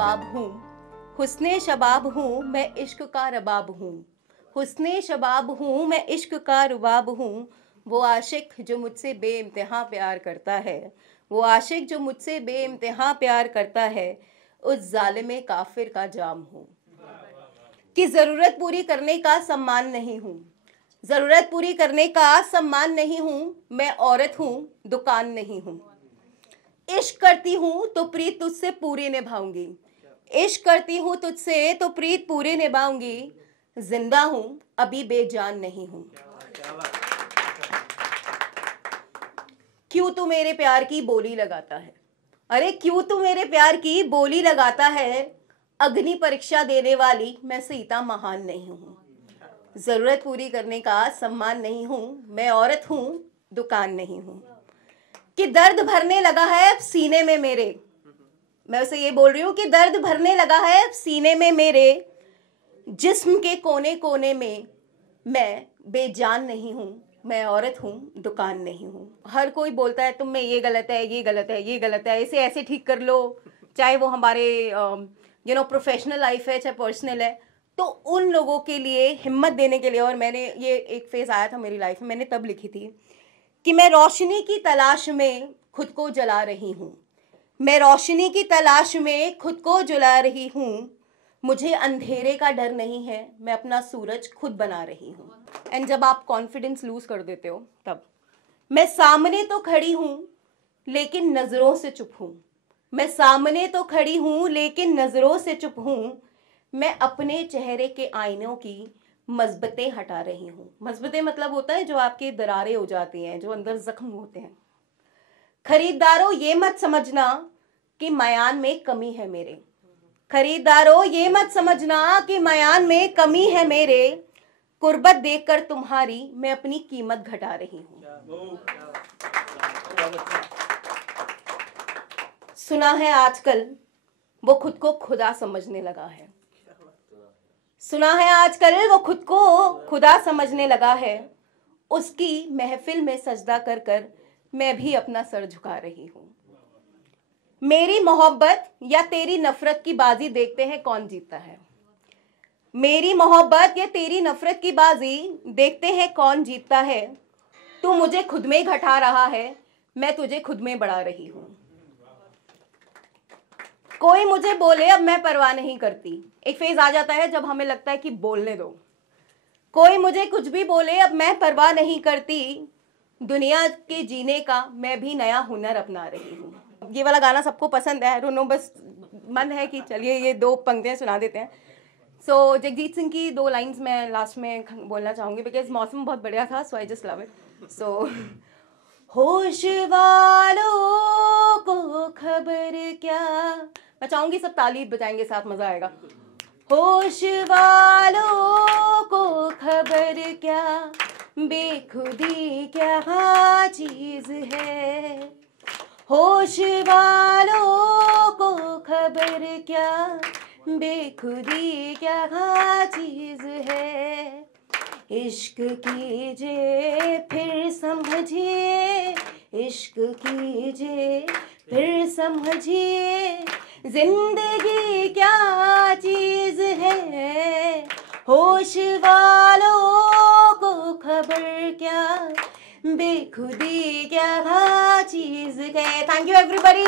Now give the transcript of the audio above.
शबाब हूँ, हुस्ने शबाब हूँ, मैं इश्क का रबाब हूँ। हुस्ने शबाब हूँ, मैं इश्क का रुबाब हूँ। वो आशिक जो मुझसे बेइंतहा प्यार करता है, वो आशिक जो मुझसे बेइंतहा प्यार करता है, उस जालिम काफिर का जाम हूँ। कि ज़रूरत पूरी करने का सम्मान नहीं हूँ, ज़रूरत पूरी करने का सम्मान नहीं हूँ। मैं औरत हूँ, दुकान नहीं हूँ। इश्क करती हूँ तो प्रीत तुझसे पूरी निभाऊंगी, इश्क करती हूँ तुझसे तो प्रीत पूरी निभाऊंगी। जिंदा हूँ, अभी बेजान नहीं हूँ। क्यों तू मेरे प्यार की बोली लगाता है, अरे क्यों तू मेरे प्यार की बोली लगाता है। अग्नि परीक्षा देने वाली मैं सीता महान नहीं हूँ। जरूरत पूरी करने का सम्मान नहीं हूँ, मैं औरत हूँ, दुकान नहीं हूँ। कि दर्द भरने लगा है अब सीने में मेरे, मैं उसे ये बोल रही हूँ कि दर्द भरने लगा है अब सीने में मेरे। जिस्म के कोने कोने में मैं बेजान नहीं हूँ, मैं औरत हूँ, दुकान नहीं हूँ। हर कोई बोलता है तुम में ये गलत है, ये गलत है, ये गलत है, इसे ऐसे ठीक कर लो, चाहे वो हमारे प्रोफेशनल लाइफ है चाहे पर्सनल है। तो उन लोगों के लिए हिम्मत देने के लिए, और मैंने ये एक फेज़ आया था मेरी लाइफ में, मैंने तब लिखी थी कि मैं रोशनी की तलाश में खुद को जला रही हूँ, मैं रोशनी की तलाश में खुद को जला रही हूँ। मुझे अंधेरे का डर नहीं है, मैं अपना सूरज खुद बना रही हूँ। एंड जब आप कॉन्फिडेंस लूज कर देते हो तब, मैं सामने तो खड़ी हूँ लेकिन नजरों से चुप हूँ, मैं सामने तो खड़ी हूँ लेकिन नजरों से चुप हूँ। मैं अपने चेहरे के आईनों की मस्बतें हटा रही हूँ। मस्बतें मतलब होता है जो आपके दरारें हो जाती हैं, जो अंदर जख्म होते हैं। खरीदारों ये मत समझना कि मयान में कमी है मेरे, खरीदारों ये मत समझना कि मयान में कमी है मेरे। कुर्बत देखकर तुम्हारी मैं अपनी कीमत घटा रही हूँ। सुना है आजकल वो खुद को खुदा समझने लगा है, सुना है आजकल वो खुद को खुदा समझने लगा है। उसकी महफिल में सजदा कर कर मैं भी अपना सर झुका रही हूँ। मेरी मोहब्बत या तेरी नफरत की बाजी देखते हैं कौन जीतता है, मेरी मोहब्बत या तेरी नफरत की बाजी देखते हैं कौन जीतता है। तू मुझे खुद में घटा रहा है, मैं तुझे खुद में बढ़ा रही हूँ। कोई मुझे बोले अब मैं परवाह नहीं करती। एक फेज आ जाता है जब हमें लगता है कि बोलने दो, कोई मुझे कुछ भी बोले अब मैं परवाह नहीं करती। दुनिया के जीने का मैं भी नया हुनर अपना रही हूँ। ये वाला गाना सबको पसंद है, आई डोंट नो, बस मन है कि चलिए ये दो पंक्तियां सुना देते हैं। सो जगजीत सिंह की दो लाइंस मैं लास्ट में बोलना चाहूँगी बिकॉज मौसम बहुत बढ़िया था, सो आई जस्ट लव इट। सो होश वालों को खबर क्या, मैं चाहूँगी सब ताली बजाएंगे साथ, मज़ा आएगा। होश वालों को खबर क्या, बेखुदी क्या चीज़ है। होश वालों को खबर क्या, बेखुदी क्या चीज़ है। इश्क कीजिए फिर समझिए, इश्क कीजिए फिर समझिए, जिंदगी क्या चीज़ है। होश वालों को खबर क्या, बेखुदी क्या चीज़ है। Thank you everybody.